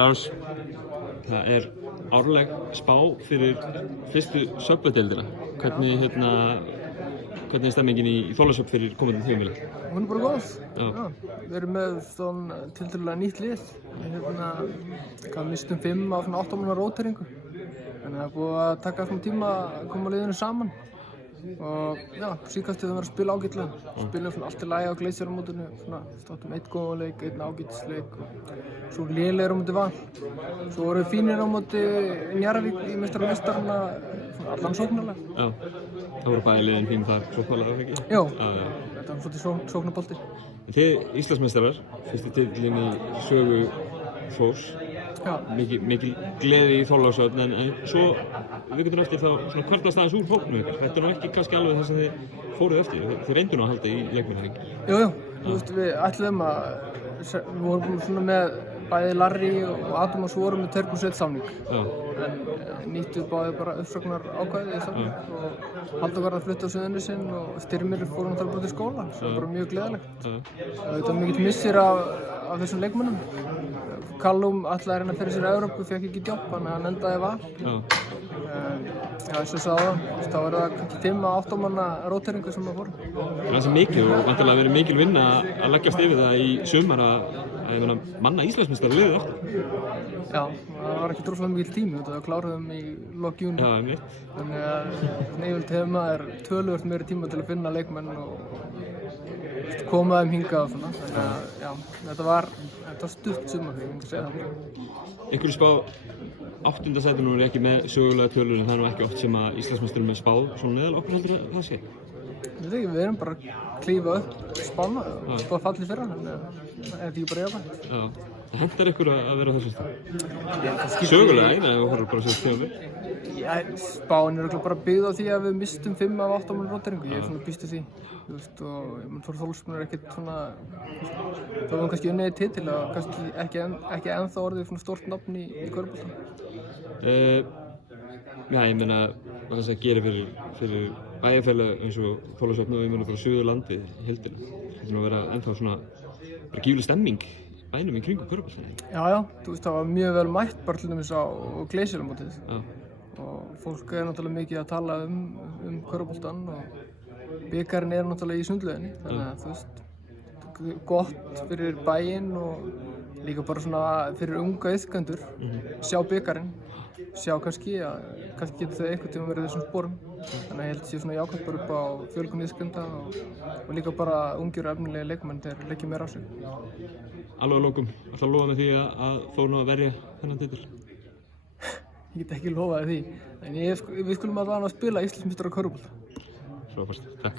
Lárus, það árleg spá fyrir fyrstu Söpbudeildina. Hvernig stemmingin í Þorlákshöfn fyrir komandi tímabili? Hún bara góð. Já. Við erum með svona tiltölulega nýtt lið. Við mistum 5 á svona 8 mánaða róteringu. Þannig það er búið að taka svona tíma að koma liðinu saman. Og já, síðkastið það var að spila ágætlega. Spilum svona allt í lagi á Gleyseramótinu. Státtum 1 góðan leik, 1 ágætisleik og svo lélegir á móti Val. Svo vorum við fínir á móti Njarðvík í meistarana allan sóknarlega. Já, það voru bæði liðin fín þar sóknarlega, ekki? Já, þetta var svolítið sóknarbolti. Þið Íslandsmeistarar, fyrsti titillinn í sögu Þórs. Mikil gleði í Þorlákshöfn, en svo vikunum eftir þá svona kvartast aðeins úr hópnum ykkar. Þetta er nú ekki kannski alveg það sem þið fóruð eftir. Þið reyndu nú að halda í leikmennahring. Jú, við ætluðum að við vorum svona með bæði Larry og Adam og svo vorum við 2+1 samning. En nýttu báði bara uppsóknar ákvæði í samning og Halldór var að flytta á Suðurnesin og Styrmir fór náttúrulega bara til skóla. Það var bara mjög gleðilegt. Það var mikill missir af þessum leikmönnum. Callum ætlaði að reyna að fyrir sér í Evrópu, fekk ekki djobb, þannig að hann endaði Val. Eins og sagði þá er það kannski 5-8 manna róteringu sem það fór. Það er þessi mikið og vantilega verið mikil vinna að leggjast yfir það í sumar að manna Íslandsmeistara liðið aftur. Já, það var ekki droslega mikil tími, það kláruðum í lok júní. Já, mitt. Þannig að yfirleitt hefur maður töluvert meiri tíma til að finna leikmenn og koma þeim hingað og svona. Þannig að já, þetta var stutt sumar, ég myndi segja það. Einhverju spá 8. sæti nú er ekki með sögulega tölur en það er nú ekki oft sem að Íslandsmeisturum er spáð svona neðal okkur heldur það sé? Við erum bara að klífa upp spána og spáð fallið fyrra, þannig að það er ekki bara jákvæmt. Já, það hentar ykkur að vera á þessum stað? Sögulega eina ef við horfum bara að segja stöðum? Já, spáin er bara byggð á því að við mistum 5 af 8 manna róteringu, ég er svona býst því. Og Þorlákshöfn er ekkert svona, þá var kannski unnið titil og kannski ekki ennþá orðið svona stórt nafn í körfuboltanum. Já, ég meina hvað þess að gera fyrir bæjarfélag eins og Þorlákshöfn og ég meina bara Suðurlandið í heildina. Þetta er nú að vera ennþá svona bara gífurleg stemming bænum í kringum körfuboltanum. Já, það var mjög vel mætt bara til dæmis á Gleyseramótið. Og fólk er náttúrulega mikið að tala um körfuboltann og bikarinn er náttúrulega í sundlauginni, þannig að gott fyrir bæinn og líka bara svona fyrir unga iðkendur sjá bikarinn, sjá kannski getur þau einhvern tíma verið þessum sporum. Þannig að ég held að sé svona jákvæmt bara upp á fjölgun iðkenda og líka bara ungir og efnilegir leikmenn þeir leggja meira á sig. Alveg að lokum, ætla að lofa með því að þó nú að verja þennan titil? Ég get ekki lofaði því, en við skulum allavega spila Íslandsmeistara í körfubolta. Frábært, takk.